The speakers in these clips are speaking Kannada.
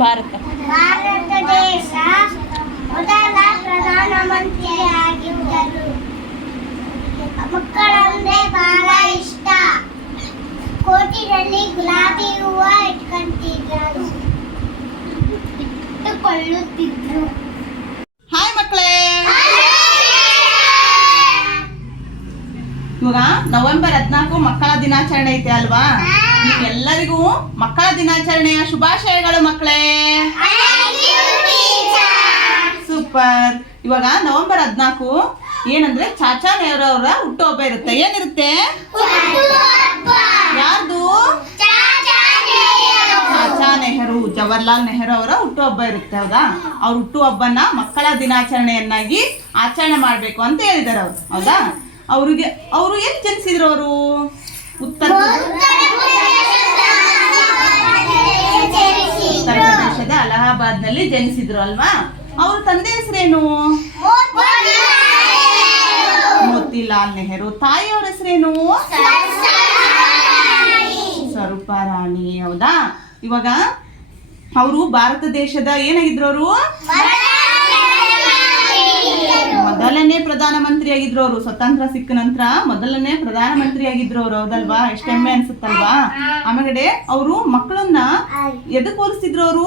ಭಾರತ. ಭಾರತ ದೇಶ ಮೊದಲ ಪ್ರಧಾನಮಂತ್ರಿಯಾಗಿದ್ದರು. ಮಕ್ಕಳಂದ್ರೆ ಬಹಳ ಇಷ್ಟ. ಕೋಟಿನಲ್ಲಿ ಗುಲಾಬಿ ಹೂವ ಇಟ್ಕೊಂತಿದ್ದರು ಇಟ್ಟುಕೊಳ್ಳುತ್ತಿದ್ರು. ಹಾಯ್ ಮಕ್ಕಳೇ. ಇವಾಗ ನವೆಂಬರ್ ಹದಿನಾಲ್ಕು ಮಕ್ಕಳ ದಿನಾಚರಣೆ ಐತೆ ಅಲ್ವಾ? ಎಲ್ಲರಿಗೂ ಮಕ್ಕಳ ದಿನಾಚರಣೆಯ ಶುಭಾಶಯಗಳು ಮಕ್ಕಳೇ. ಸೂಪರ್ ಇವಾಗ ನವೆಂಬರ್ ಹದಿನಾಲ್ಕು ಏನಂದ್ರೆ ಚಾಚಾ ನೆಹರವರ ಅವರ ಹುಟ್ಟುಹಬ್ಬ ಇರುತ್ತೆ. ಏನಿರುತ್ತೆ? ಯಾರ್ದು? ಚಾಚಾ ನೆಹರು ಜವಾಹರ್ಲಾಲ್ ನೆಹರು ಅವರ ಹುಟ್ಟುಹಬ್ಬ ಇರುತ್ತೆ ಹೌದಾ? ಅವ್ರ ಹುಟ್ಟುಹಬ್ಬನ ಮಕ್ಕಳ ದಿನಾಚರಣೆಯನ್ನಾಗಿ ಆಚರಣೆ ಮಾಡಬೇಕು ಅಂತ ಹೇಳಿದಾರೆ ಅವ್ರು ಹೌದಾ? ಅವ್ರಿಗೆ ಅವರು ಎಲ್ಲಿ ಜನಿಸಿದ್ರು ಅವರು? ಉತ್ತರ ಅಲಹಾಬಾದ್ನಲ್ಲಿ ಜನಿಸಿದ್ರು ಅಲ್ವಾ? ಅವ್ರ ತಂದೆ ಹೆಸರೇನು? ಮೋತಿಲಾಲ್ ನೆಹರು. ತಾಯಿಯವ್ರ ಹೆಸರೇನು? ಸ್ವರೂಪ ರಾಣಿ ಹೌದಾ? ಇವಾಗ ಅವರು ಭಾರತ ದೇಶದ ಏನಾಗಿದ್ರು ಅವರು? ಮೊದಲನೇ ಪ್ರಧಾನಮಂತ್ರಿ ಆಗಿದ್ರು ಅವರು. ಸ್ವತಂತ್ರ ಸಿಕ್ಕ ನಂತರ ಮೊದಲನೇ ಪ್ರಧಾನಮಂತ್ರಿ ಆಗಿದ್ರು ಅವರು. ಹೌದಲ್ವಾ? ಎಷ್ಟು ಹೆಮ್ಮೆ ಅನ್ಸುತ್ತಲ್ವಾ? ಆಮೇಲೆ ಅವರು ಮಕ್ಕಳನ್ನ ಎದಕ್ ಹೋಲಿಸ್ತಿದ್ರು ಅವರು?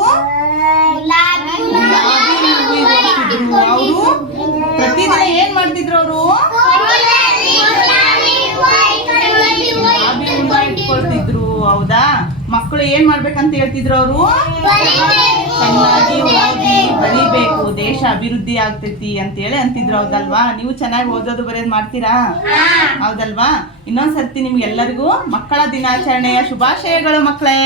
ಅವರು ಪ್ರತಿದಿನ ಏನ್ ಮಾಡ್ತಿದ್ರು ಅವರು? ಇಟ್ಕೊಳ್ತಿದ್ರು. ಹೌದಾ? ಮಕ್ಕಳು ಏನ್ ಮಾಡ್ಬೇಕಂತ ಹೇಳ್ತಿದ್ರು ಅವರು? ಅಭಿವೃದ್ಧಿ ಆಗ್ತೈತಿ ಅಂತೇಳಿ ಅಂತಿದ್ರು, ಹೌದಲ್ವಾ? ನೀವು ಚೆನ್ನಾಗಿ ಓದೋದು ಬರೆಯೋದು ಮಾಡ್ತೀರಾ? ಹೌದಲ್ವಾ? ಇನ್ನೊಂದ್ಸರ್ತಿ ನಿಮ್ಗೆಲ್ಲರಿಗೂ ಮಕ್ಕಳ ದಿನಾಚರಣೆಯ ಶುಭಾಶಯಗಳು ಮಕ್ಕಳೇ.